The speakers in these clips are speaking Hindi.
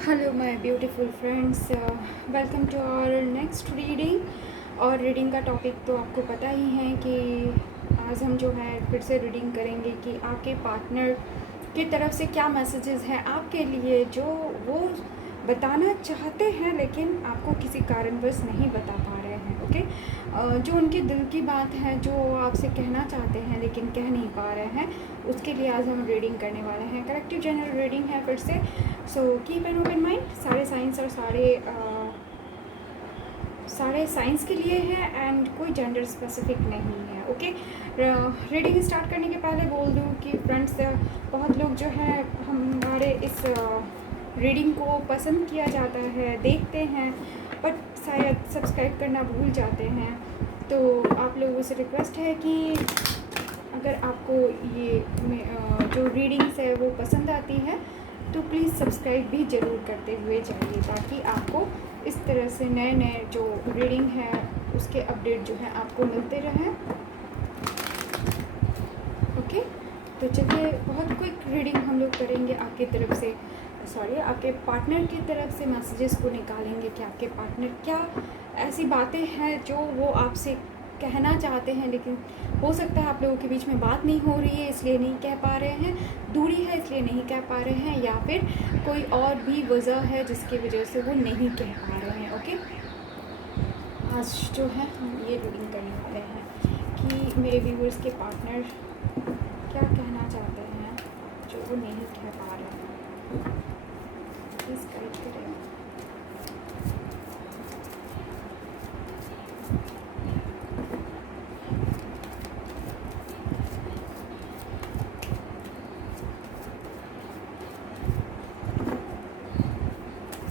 Hello my beautiful friends, welcome to our next reading. और रीडिंग का टॉपिक तो आपको पता ही है कि आज हम जो है फिर से रीडिंग करेंगे कि आपके पार्टनर की तरफ से क्या मैसेजेस हैं आपके लिए जो वो बताना चाहते हैं लेकिन आपको किसी कारणवश नहीं बता पा रहे हैं। ओके, जो उनके दिल की बात है जो आपसे कहना चाहते हैं लेकिन कह नहीं पा रहे हैं, उसके लिए आज हम रीडिंग करने वाले हैं। कलेक्टिव जनरल रीडिंग है फिर से। So keep an open mind. सारे साइंस और सारे साइंस के लिए है एंड कोई जेंडर स्पेसिफिक नहीं है। ओके, रीडिंग स्टार्ट करने के पहले बोल दूँ कि फ्रेंड्स, बहुत लोग जो है हमारे इस रीडिंग को पसंद किया जाता है, देखते हैं, बट शायद सब्सक्राइब करना भूल जाते हैं। तो आप लोगों से रिक्वेस्ट है कि अगर आपको ये जो रीडिंग्स है वो पसंद आती है तो प्लीज़ सब्सक्राइब भी ज़रूर करते हुए जाइए, ताकि आपको इस तरह से नए नए जो रीडिंग है उसके अपडेट जो है आपको मिलते रहें। ओके, तो चलिए बहुत क्विक रीडिंग हम लोग करेंगे। आपकी तरफ से आपके पार्टनर की तरफ से मैसेजेस को निकालेंगे कि आपके पार्टनर क्या ऐसी बातें हैं जो वो आपसे कहना चाहते हैं, लेकिन हो सकता है आप लोगों के बीच में बात नहीं हो रही है इसलिए नहीं कह पा रहे हैं, दूरी है इसलिए नहीं कह पा रहे हैं, या फिर कोई और भी वजह है जिसकी वजह से वो नहीं कह पा रहे हैं। ओके, आज जो है हम ये रीडिंग करने वाले हैं कि मेरे व्यूअर्स के पार्टनर क्या कहना चाहते हैं जो वो नहीं कह पा रहे हैं। प्लीज़ गाइड करें।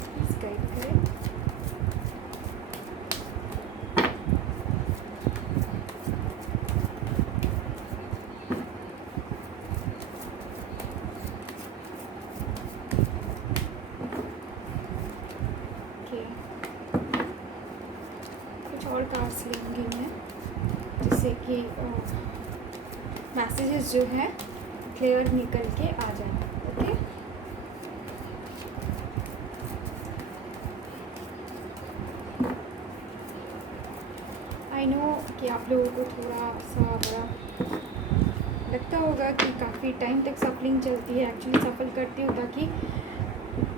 प्लीज़ गाइड करें। ओके, कुछ और कार्ड्स लेंगी मैं जिससे कि मैसेजेस जो है क्लियर निकल के आ जाए। ओके, आई नो कि आप लोगों को थोड़ा सा बड़ा लगता होगा कि काफ़ी टाइम तक सफलिंग चलती है। एक्चुअली सफल करती हूँ ताकि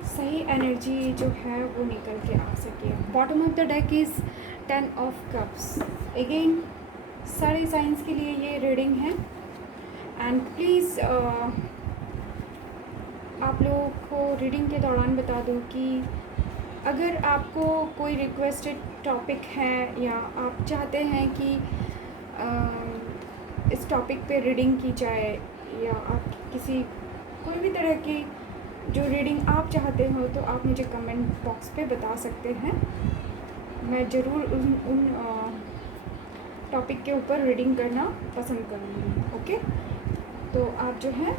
सही एनर्जी जो है वो निकल के आ सके। Bottom of the deck is 10 of cups. Again सारे साइंस के लिए ये रीडिंग है एंड प्लीज़ आप लोगों को रीडिंग के दौरान बता दूं कि अगर आपको कोई रिक्वेस्टेड टॉपिक है या आप चाहते हैं कि इस टॉपिक पे रीडिंग की जाए, या आप किसी कोई भी तरह की जो रीडिंग आप चाहते हो तो आप मुझे कमेंट बॉक्स पे बता सकते हैं। मैं ज़रूर उन टॉपिक के ऊपर रीडिंग करना पसंद करूँगी। ओके, तो आप जो है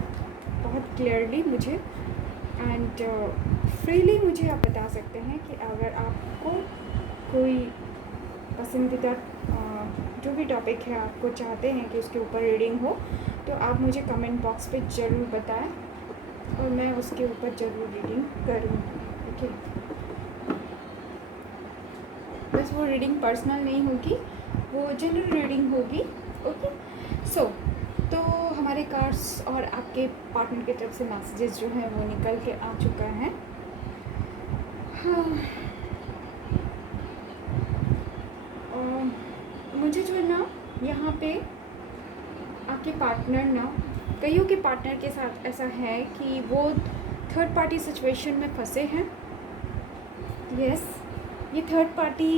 बहुत क्लियरली मुझे एंड फ्रीली मुझे आप बता सकते हैं कि अगर आपको कोई पसंदीदा जो भी टॉपिक है आपको चाहते हैं कि उसके ऊपर रीडिंग हो, तो आप मुझे कमेंट बॉक्स पे ज़रूर बताएं और मैं उसके ऊपर ज़रूर रीडिंग करूँगी। ओके, बस वो रीडिंग पर्सनल नहीं होगी, वो जनरल रीडिंग होगी। ओके, सो तो हमारे कार्ड्स और आपके पार्टनर की तरफ से मैसेजेस जो हैं वो निकल के आ चुका है। हाँ, और मुझे जो है ना यहाँ पे आपके पार्टनर ना, कईयों के पार्टनर के साथ ऐसा है कि वो थर्ड पार्टी सिचुएशन में फंसे हैं। यस, ये थर्ड पार्टी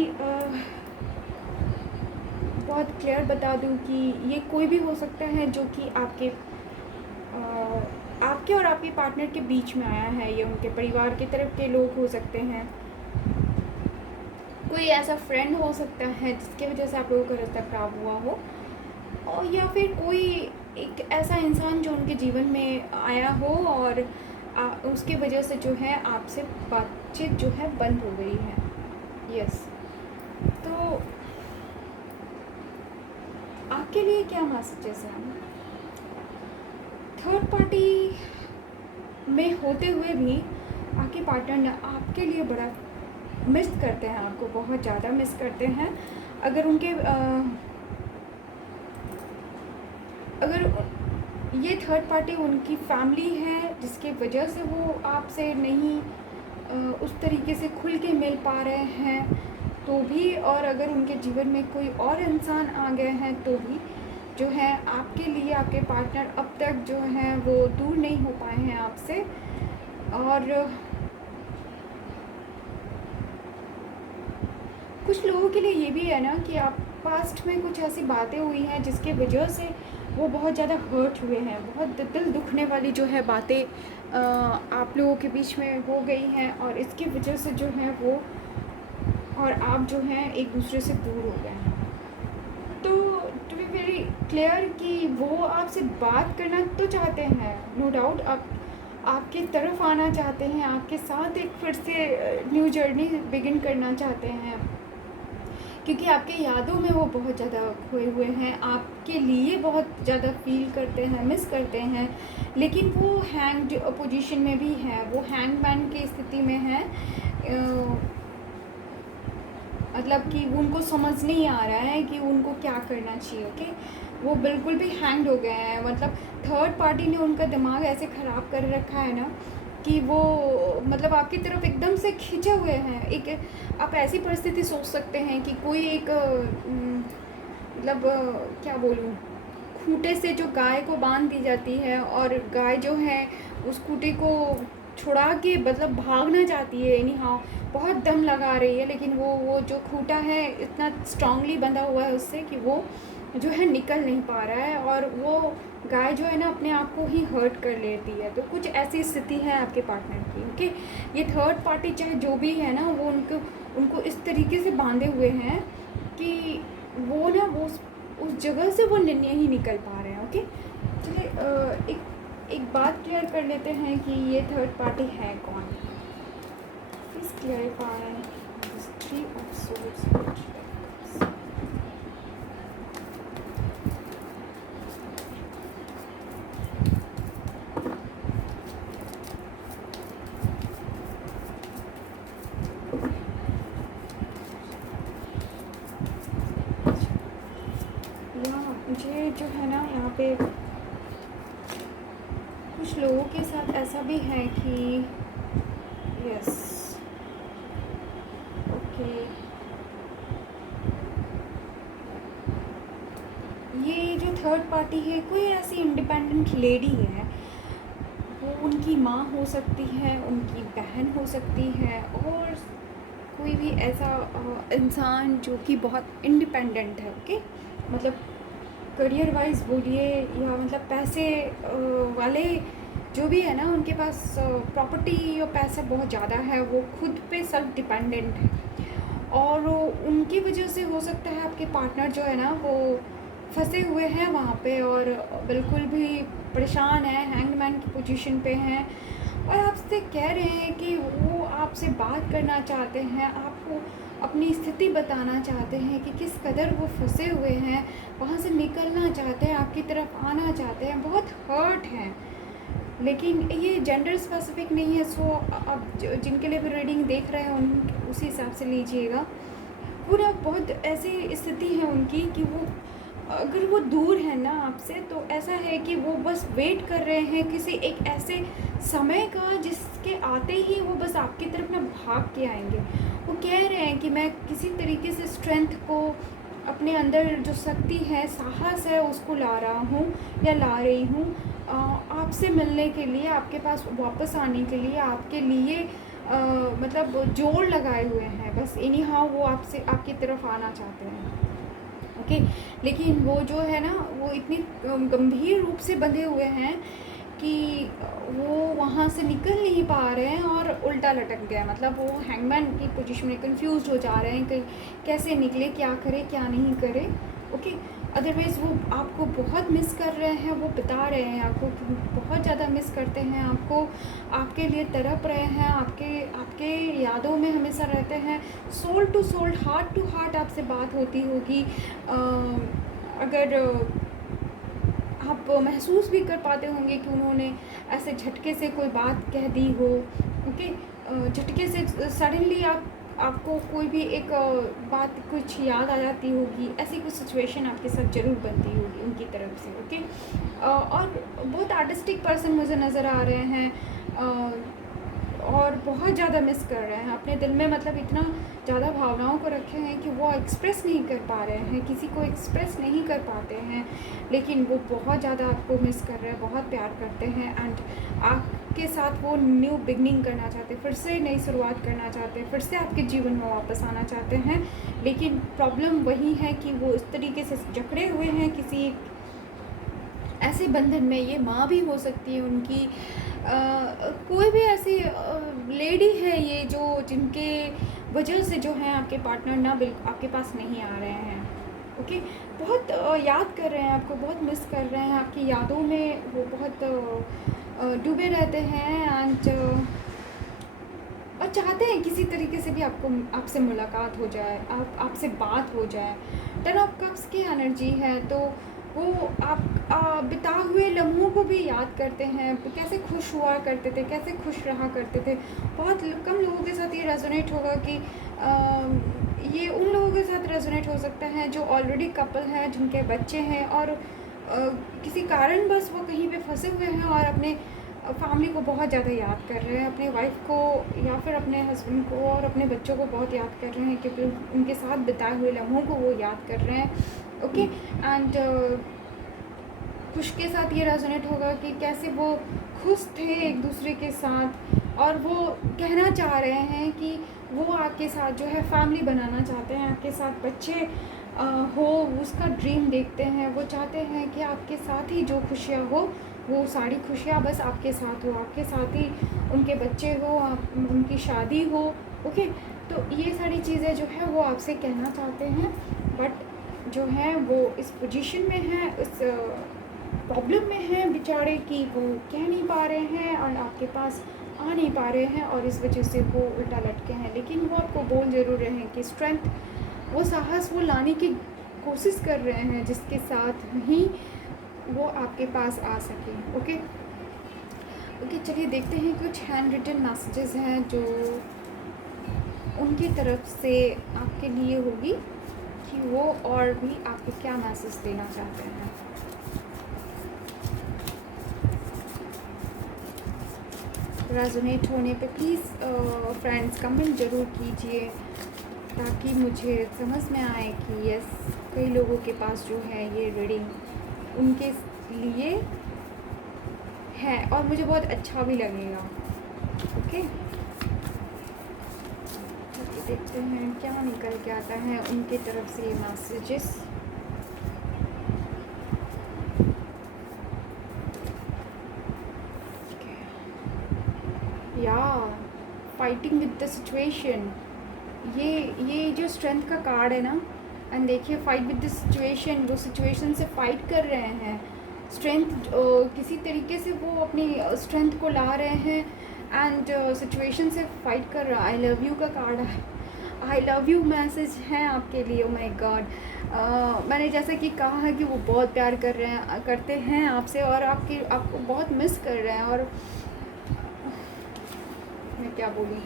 बहुत क्लियर बता दूं कि ये कोई भी हो सकता है जो कि आपके और आपके पार्टनर के बीच में आया है। ये उनके परिवार की तरफ के लोग हो सकते हैं, कोई ऐसा फ्रेंड हो सकता है जिसकी वजह से आप लोगों का रिश्ता खराब हुआ हो, और या फिर कोई एक ऐसा इंसान जो उनके जीवन में आया हो और उसकी वजह से जो है आपसे बातचीत जो है बंद हो गई है। यस, तो आपके लिए क्या मैसेजेस हैं? थर्ड पार्टी में होते हुए भी आपके पार्टनर ना आपके लिए बड़ा मिस करते हैं, आपको बहुत ज़्यादा मिस करते हैं। अगर उनके अगर ये थर्ड पार्टी उनकी फैमिली है जिसकी वजह से वो आपसे नहीं उस तरीके से खुल के मिल पा रहे हैं तो भी, और अगर उनके जीवन में कोई और इंसान आ गए हैं तो भी जो है आपके लिए आपके पार्टनर अब तक जो है वो दूर नहीं हो पाए हैं आपसे। और कुछ लोगों के लिए ये भी है ना कि आप पास्ट में कुछ ऐसी बातें हुई हैं जिसके वजह से वो बहुत ज़्यादा हर्ट हुए हैं, बहुत दिल दुखने वाली जो है बातें आप लोगों के बीच में हो गई हैं, और इसकी वजह से जो है वो और आप जो हैं एक दूसरे से दूर हो गए हैं। तो टू बी वेरी क्लियर कि वो आपसे बात करना तो चाहते हैं, नो डाउट आपके तरफ आना चाहते हैं, आपके साथ एक फिर से न्यू जर्नी बिगिन करना चाहते हैं, क्योंकि आपके यादों में वो बहुत ज़्यादा खोए हुए हैं, आपके लिए बहुत ज़्यादा फील करते हैं, मिस करते हैं। लेकिन वो हैंग्ड पोजीशन में भी है, वो हैंगमैन की स्थिति में है, मतलब कि उनको समझ नहीं आ रहा है कि उनको क्या करना चाहिए। ओके, वो बिल्कुल भी हैंग्ड हो गए हैं, मतलब थर्ड पार्टी ने उनका दिमाग ऐसे ख़राब कर रखा है ना कि वो मतलब आपकी तरफ एकदम से खींचे हुए हैं। एक आप ऐसी परिस्थिति सोच सकते हैं कि कोई एक मतलब क्या बोलूँ, खूंटे से जो गाय को बांध दी जाती है और गाय जो है उस खूंटे को छुड़ा के मतलब भागना चाहती है, एनी हाउ बहुत दम लगा रही है, लेकिन वो जो खूंटा है इतना स्ट्रांगली बंधा हुआ है उससे कि वो जो है निकल नहीं पा रहा है, और वो गाय जो है ना अपने आप को ही हर्ट कर लेती है। तो कुछ ऐसी स्थिति है आपके पार्टनर की। ओके, ये थर्ड पार्टी चाहे जो भी है ना वो उनको इस तरीके से बांधे हुए हैं कि वो ना वो उस जगह से वो नहीं निकल पा रहे हैं। ओके, चलिए एक बात क्लियर कर लेते हैं कि ये थर्ड पार्टी है कौन। Please clarify three of swords. मुझे जो है ना यहाँ पे कुछ लोगों के साथ ऐसा भी है कि यस ओके ये जो थर्ड पार्टी है कोई ऐसी इंडिपेंडेंट लेडी है, वो उनकी माँ हो सकती है, उनकी बहन हो सकती है, और कोई भी ऐसा इंसान जो कि बहुत इंडिपेंडेंट है। ओके, मतलब करियर वाइज बोलिए या मतलब पैसे वाले जो भी है ना उनके पास प्रॉपर्टी और पैसा बहुत ज़्यादा है, वो खुद पे सेल्फ डिपेंडेंट है, और उनकी वजह से हो सकता है आपके पार्टनर जो है ना वो फंसे हुए हैं वहाँ पे और बिल्कुल भी परेशान है, हैंगमैन की पोजीशन पे हैं, और आपसे कह रहे हैं कि वो आपसे बात करना चाहते हैं, आपको अपनी स्थिति बताना चाहते हैं कि किस कदर वो फंसे हुए हैं, वहाँ से निकलना चाहते हैं, आपकी तरफ आना चाहते हैं, बहुत हर्ट हैं। लेकिन ये जेंडर स्पेसिफिक नहीं है, सो आप जिनके लिए भी रीडिंग देख रहे हैं उन उसी हिसाब से लीजिएगा। पूरा बहुत ऐसी स्थिति है उनकी कि वो अगर वो दूर है ना आपसे तो ऐसा है कि वो बस वेट कर रहे हैं किसी एक ऐसे समय का जिसके आते ही वो बस आपकी तरफ ना भाग के आएंगे। वो कह रहे हैं कि मैं किसी तरीके से स्ट्रेंथ को अपने अंदर जो शक्ति है, साहस है, उसको ला रहा हूँ या ला रही हूँ आपसे मिलने के लिए, आपके पास वापस आने के लिए, आपके लिए मतलब जोर लगाए हुए हैं, बस एनी हाउ वो आपसे आपकी तरफ आना चाहते हैं। ओके, लेकिन वो जो है ना वो इतनी गंभीर रूप से बंधे हुए हैं कि वो वहाँ से निकल नहीं पा रहे हैं और उल्टा लटक गए, मतलब वो हैंगमैन की पोजीशन में कंफ्यूज हो जा रहे हैं कि कैसे निकले, क्या करे क्या नहीं करे। ओके, अदरवाइज़ वो आपको बहुत मिस कर रहे हैं, वो बता रहे हैं आपको कि बहुत ज़्यादा मिस करते हैं आपको, आपके लिए तड़प रहे हैं, आपके यादों में हमेशा रहते हैं, soul to soul, heart to heart आपसे बात होती होगी। अगर आप महसूस भी कर पाते होंगे कि उन्होंने ऐसे झटके से कोई बात कह दी हो ओके। झटके से सडनली आपको कोई भी एक बात कुछ याद आ जाती होगी, ऐसी कुछ सिचुएशन आपके साथ ज़रूर बनती होगी उनकी तरफ से। ओके। और बहुत आर्टिस्टिक पर्सन मुझे नज़र आ रहे हैं, और बहुत ज़्यादा मिस कर रहे हैं अपने दिल में, मतलब इतना ज़्यादा भावनाओं को रखे हैं कि वो एक्सप्रेस नहीं कर पा रहे हैं, किसी को एक्सप्रेस नहीं कर पाते हैं, लेकिन वो बहुत ज़्यादा आपको मिस कर रहे हैं, बहुत प्यार करते हैं। एंड आपके साथ वो न्यू बिगनिंग करना चाहते हैं, फिर से नई शुरुआत करना चाहते हैं, फिर से आपके जीवन में वापस आना चाहते हैं। लेकिन प्रॉब्लम वही है कि वो इस तरीके से जकड़े हुए हैं किसी ऐसे बंधन में, ये माँ भी हो सकती है उनकी, कोई भी ऐसी लेडी है ये जो जिनके वजह से जो है आपके पार्टनर ना बिल्कुल आपके पास नहीं आ रहे हैं। ओके। बहुत याद कर रहे हैं आपको, बहुत मिस कर रहे हैं, आपकी यादों में वो बहुत डूबे रहते हैं। एंड और चाहते हैं किसी तरीके से भी आपसे मुलाकात हो जाए, आपसे बात हो जाए। 10 ऑफ कप्स की एनर्जी है, तो वो आप बिता हुए लम्हों को भी याद करते हैं, कैसे खुश हुआ करते थे, कैसे खुश रहा करते थे। बहुत कम लोगों के साथ ये रेजोनेट होगा कि ये उन लोगों के साथ रेजोनेट हो सकता है जो ऑलरेडी कपल हैं, जिनके बच्चे हैं, और किसी कारण बस वो कहीं पे फंसे हुए हैं और अपने फैमिली को बहुत ज़्यादा याद कर रहे हैं, अपनी वाइफ को या फिर अपने हस्बैंड को और अपने बच्चों को बहुत याद कर रहे हैं, क्योंकि उनके साथ बिताए हुए लम्हों को वो याद कर रहे हैं। ओके। एंड खुश के साथ ये रेजोनेट होगा कि कैसे वो खुश थे एक दूसरे के साथ, और वो कहना चाह रहे हैं कि वो आपके साथ जो है फैमिली बनाना चाहते हैं, आपके साथ बच्चे हो, उसका ड्रीम देखते हैं। वो चाहते हैं कि आपके साथ ही जो खुशियाँ हो, वो सारी खुशियाँ बस आपके साथ हो, आपके साथ ही उनके बच्चे हो, उनकी शादी हो। ओके। तो ये सारी चीज़ें जो है वो आपसे कहना चाहते हैं, बट जो है वो इस पोजीशन में है, इस प्रॉब्लम में है बेचारे कि वो कह नहीं पा रहे हैं और आपके पास आ नहीं पा रहे हैं, और इस वजह से वो उल्टा लटके हैं। लेकिन वो आपको बोल ज़रूर रहे हैं कि स्ट्रेंथ, वो साहस वो लाने की कोशिश कर रहे हैं, जिसके साथ ही वो आपके पास आ सके। ओके। ओके, चलिए देखते हैं कुछ हैंड रिटन मैसेजेस हैं जो उनकी तरफ से आपके लिए होगी, कि वो और भी आपको क्या मैसेज देना चाहते हैं। रेजोनेट होने पे प्लीज़ फ्रेंड्स कमेंट ज़रूर कीजिए, ताकि मुझे समझ में आए कि यस, कई लोगों के पास जो है ये रीडिंग उनके लिए है, और मुझे बहुत अच्छा भी लगेगा। ओके। देखते हैं क्या निकल के आता है उनकी तरफ से ये मैसेजेस। या फाइटिंग विद द सिचुएशन, ये जो स्ट्रेंथ का कार्ड है ना, एंड देखिए फाइट विद द सिचुएशन, वो सिचुएशन से फाइट कर रहे हैं। स्ट्रेंथ किसी तरीके से वो अपनी स्ट्रेंथ को ला रहे हैं, एंड सिचुएशन से फाइट कर रहा। आई लव यू का कार्ड है, आई लव यू मैसेज है आपके लिए। ओ माय गॉड, मैंने जैसा कि कहा है कि वो बहुत प्यार करते हैं आपसे, और आपको बहुत मिस कर रहे हैं, और मैं क्या बोलूँ,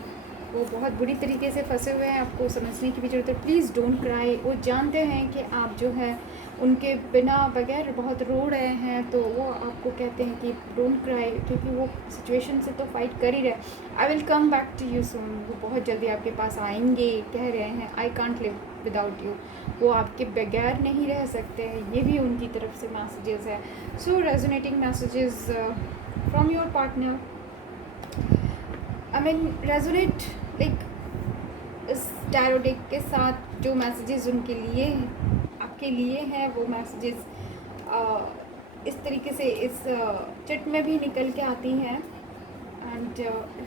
वो बहुत बुरी तरीके से फंसे हुए हैं। आपको समझने की भी ज़रूरत है। Please don't cry. वो जानते हैं कि आप जो है उनके बिना बगैर बहुत रो रहे हैं, तो वो आपको कहते हैं कि डोंट क्राई, क्योंकि वो सिचुएशन से तो फाइट कर ही रहे। I will come back to you soon, वो बहुत जल्दी आपके पास आएंगे, कह रहे हैं। I can't live without you, वो आपके बगैर नहीं रह सकते हैं। ये भी उनकी तरफ से मैसेजेस है। So resonating messages from your partner, I mean resonate like इस टैरो डेक के साथ जो मैसेजेस उनके लिए आपके लिए हैं, वो मैसेजेस इस तरीके से इस चिट में भी निकल के आती हैं, एंड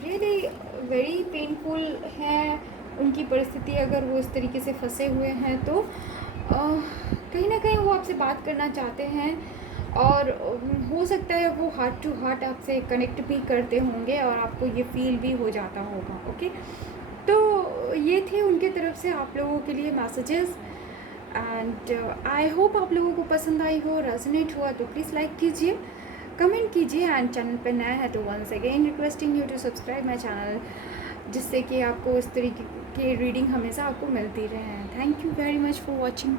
रियली वेरी पेनफुल है उनकी परिस्थिति। अगर वो इस तरीके से फंसे हुए हैं तो कहीं ना कहीं वो आपसे बात करना चाहते हैं, और हो सकता है वो हार्ट टू हार्ट आपसे कनेक्ट भी करते होंगे, और आपको ये फील भी हो जाता होगा। ओके। तो ये थे उनके तरफ से आप लोगों के लिए मैसेजेस, एंड आई होप आप लोगों को पसंद आई हो, रेजोनेट हुआ तो प्लीज़ लाइक कीजिए, कमेंट कीजिए एंड चैनल पर नया है तो once again requesting you to subscribe my channel, जिससे कि आपको इस तरीके की रीडिंग हमेशा आपको मिलती रहे। Thank you very much for watching.